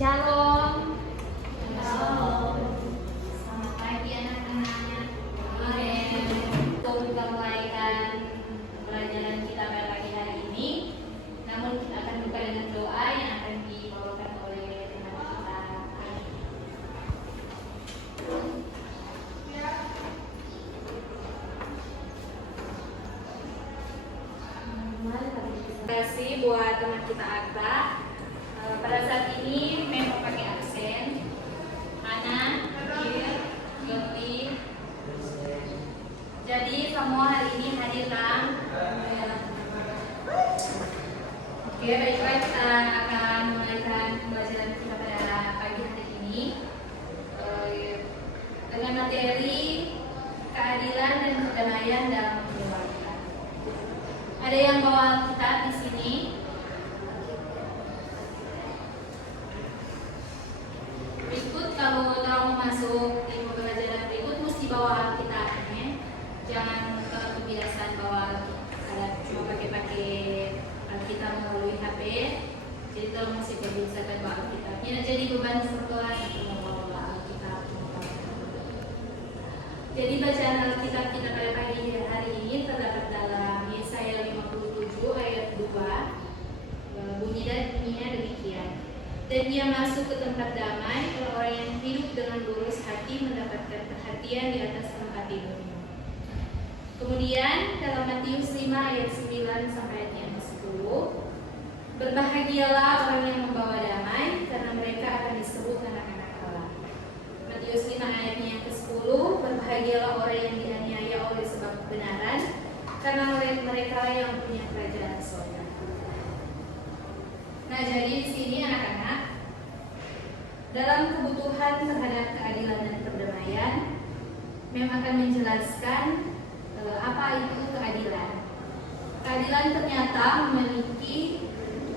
Shalom. Halo. Selamat pagi anak-anak. Untuk kita mulaikan pelajaran kita pada pagi hari ini. Namun kita akan buka dengan doa yang akan dibawakan oleh teman kita. Terima kasih buat teman kita Agta. Pada saat ini memang pakai aksen Ana, Gir, Yoti. Jadi semua hari ini hadir kan? Oke, baiklah, kita akan mulaikan pembelajaran kita pada pagi hari ini dengan materi keadilan dan perdamaian dalam keluarga. Ada yang bawa Alkitab di sini? Berikut kalau mau masuk di pembelajaran berikut mesti bawa Alkitabnya. Jangan kebiasaan bawa cuma pakai Alkitab melalui HP. Jadi kalau masih kebiasaan bawa Alkitabnya, jadi beban sekolah itu membawa Alkitab. Jadi bacaan Alkitab kita pada pagi hari ini terdapat dalam Yesaya 57 ayat 2. Bunyinya demikian. Dan dia masuk ke tempat damai, orang yang hidup dengan lurus hati mendapatkan perhatian di atas tempat tidurnya. Kemudian dalam Matius 5 ayat 9 sampai ayat 10, berbahagialah orang yang membawa damai, karena mereka akan disebut anak-anak Allah. Matius 5 ayatnya yang ke-10, berbahagialah orang yang dianiaya oleh sebab kebenaran, karena mereka yang punya kerajaan surga. Nah, jadi di sini anak-anak, dalam kebutuhan terhadap keadilan dan perdamaian, memang akan menjelaskan apa itu keadilan. Keadilan ternyata memiliki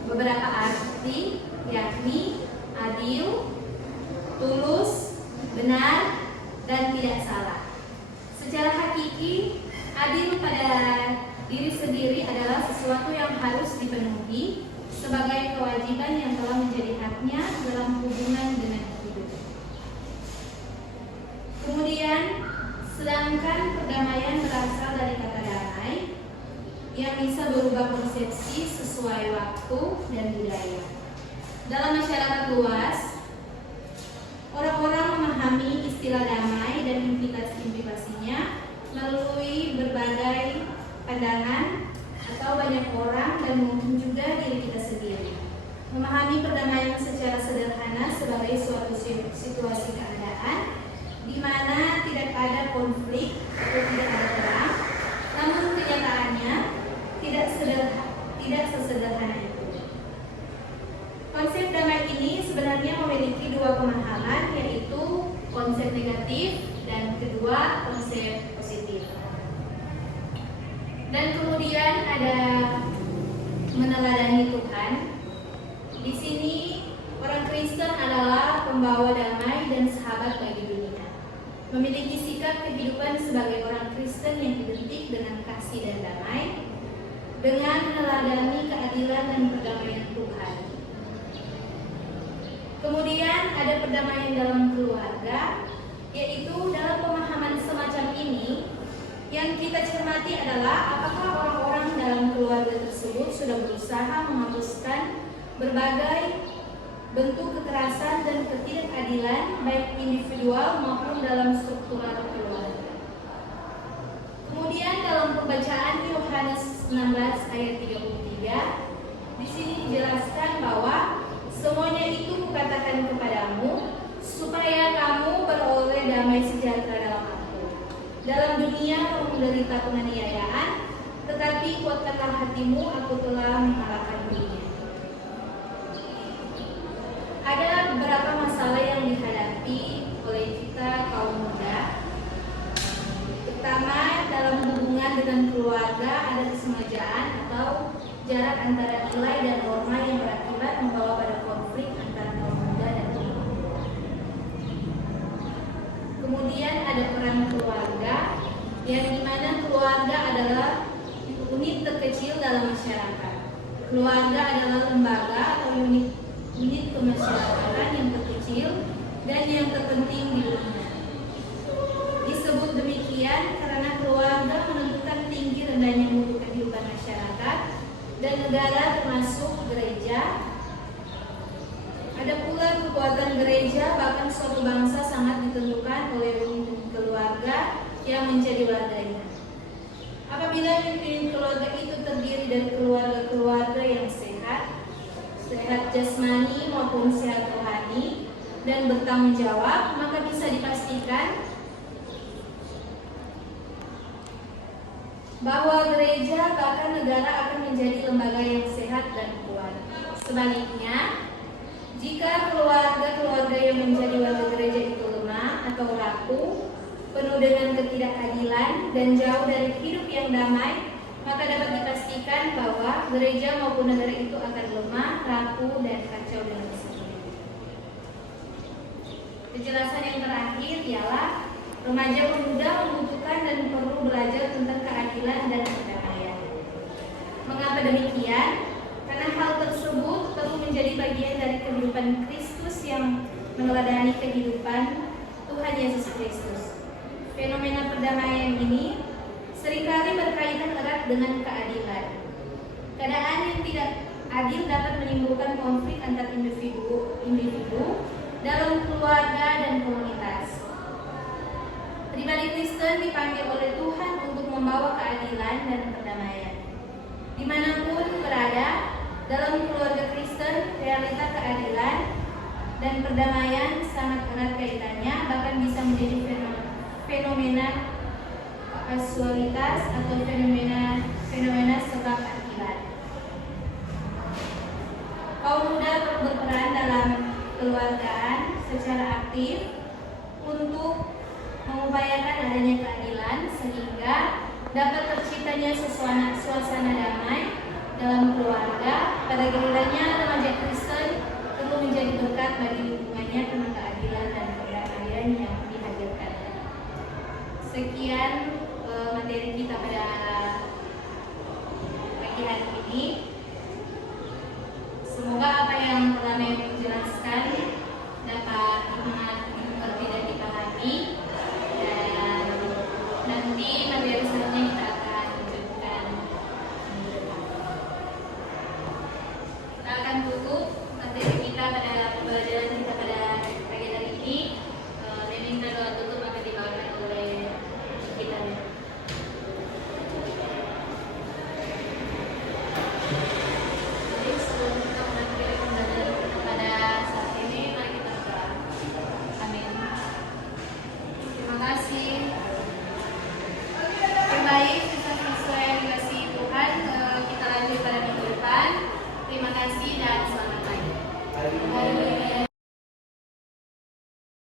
beberapa arti, yakni adil, tulus, benar, dan tidak salah. Secara hakiki, adil pada diri sendiri adalah sesuatu yang harus dipenuhi sebagai kewajiban yang telah menjadi haknya dalam hubungan dengan hidup. Kemudian, sedangkan perdamaian berasal dari kata damai yang bisa berubah persepsi sesuai waktu dan budaya. Dalam masyarakat luas, orang-orang memahami istilah damai dan implikasi-implikasinya melalui berbagai pandangan atau banyak orang dan mungkin juga diri kita sendiri. Memahami perdamaian secara sederhana sebagai suatu situasi keadaan di mana tidak ada konflik atau tidak ada perang, namun kenyataannya tidak sesederhana itu. Konsep damai ini sebenarnya memiliki dua pemahaman, yaitu konsep negatif dan kedua konsep positif. Dan kemudian ada meneladani Tuhan. Di sini orang Kristen adalah pembawa damai dan sahabat bagi dunia. Memiliki sikap kehidupan sebagai orang Kristen yang identik dengan kasih dan damai, dengan meneladani keadilan dan perdamaian Tuhan. Kemudian ada perdamaian dalam keluarga, yaitu dalam pemahaman semacam ini yang kita cermati adalah apakah orang-orang dalam keluarga tersebut sudah berusaha menghapuskan berbagai bentuk kekerasan dan ketidakadilan baik individual maupun dalam struktural keluarga. Kemudian dalam pembacaan Yohanes 16 ayat 33, di sini dijelaskan bahwa semuanya itu kukatakan kepadamu supaya kamu beroleh damai sejahtera dalam aku. Dalam dunia kamu menderita penganiayaan, tetapi kuatkanlah hatimu, aku telah mengalahkan dunia. Ada beberapa masalah yang dihadapi oleh kita kaum muda. Pertama, dalam hubungan dengan keluarga ada kesengajaan atau jarak antara nilai dan norma yang berakibat membawa pada konflik antara kaum muda dan ibu. Kemudian ada peran keluarga, yang dimana keluarga adalah unit terkecil dalam masyarakat. Keluarga adalah lembaga atau unit kemasyarakatan yang dan yang terpenting di dunia. Disebut demikian karena keluarga menentukan tinggi rendahnya mutu kehidupan masyarakat dan negara termasuk gereja. Ada pula kekuatan gereja, bahkan suatu bangsa sangat ditentukan oleh keluarga yang menjadi warganya. Apabila pimpinan keluarga itu terdiri dari keluarga-keluarga yang sehat jasmani maupun sehat rohani, dan bertanggung jawab, maka bisa dipastikan bahwa gereja bahkan negara akan menjadi lembaga yang sehat dan kuat. Sebaliknya, jika keluarga-keluarga yang menjadi warga gereja itu lemah atau rapuh, penuh dengan ketidakadilan dan jauh dari hidup yang damai, maka dapat dipastikan bahwa gereja maupun negara itu akan lemah, rapuh, dan kacau dengan sendirinya. Penjelasan yang terakhir ialah remaja pemuda membutuhkan dan perlu belajar tentang keadilan dan perdamaian. Mengapa demikian? Karena hal tersebut perlu menjadi bagian dari kehidupan Kristus yang meneladani kehidupan Tuhan Yesus Kristus. Fenomena perdamaian ini seringkali berkaitan erat dengan keadilan. Keadaan yang tidak adil dapat menimbulkan konflik antar individu dalam keluarga dan komunitas. Pribadi Kristen dipanggil oleh Tuhan untuk membawa keadilan dan perdamaian. Dimanapun berada, dalam keluarga Kristen, realita keadilan dan perdamaian sangat erat kaitannya, bahkan bisa menjadi fenomena kasualitas atau fenomena sebab akibat. Kaum muda perlu berperan dalam keluargaan secara aktif untuk mengupayakan adanya keadilan sehingga dapat terciptanya suasana damai dalam keluarga. Pada gilirannya, remaja Kristen perlu menjadi berkat bagi lingkungannya karena keadilan dan perdamaian yang dihadirkan. Sekian materi kita pada pagi hari ini. Semoga apa yang telah Mary jelaskan dapat mengerti dan dipahami, dan nanti materi selanjutnya kita akan lanjutkan. Kita akan tutup materi kita pada pembelajaran kita pada pagi hari ini. Saya minta doa tutup akan dibawakan oleh kita. Terima kasih dan selamat pagi.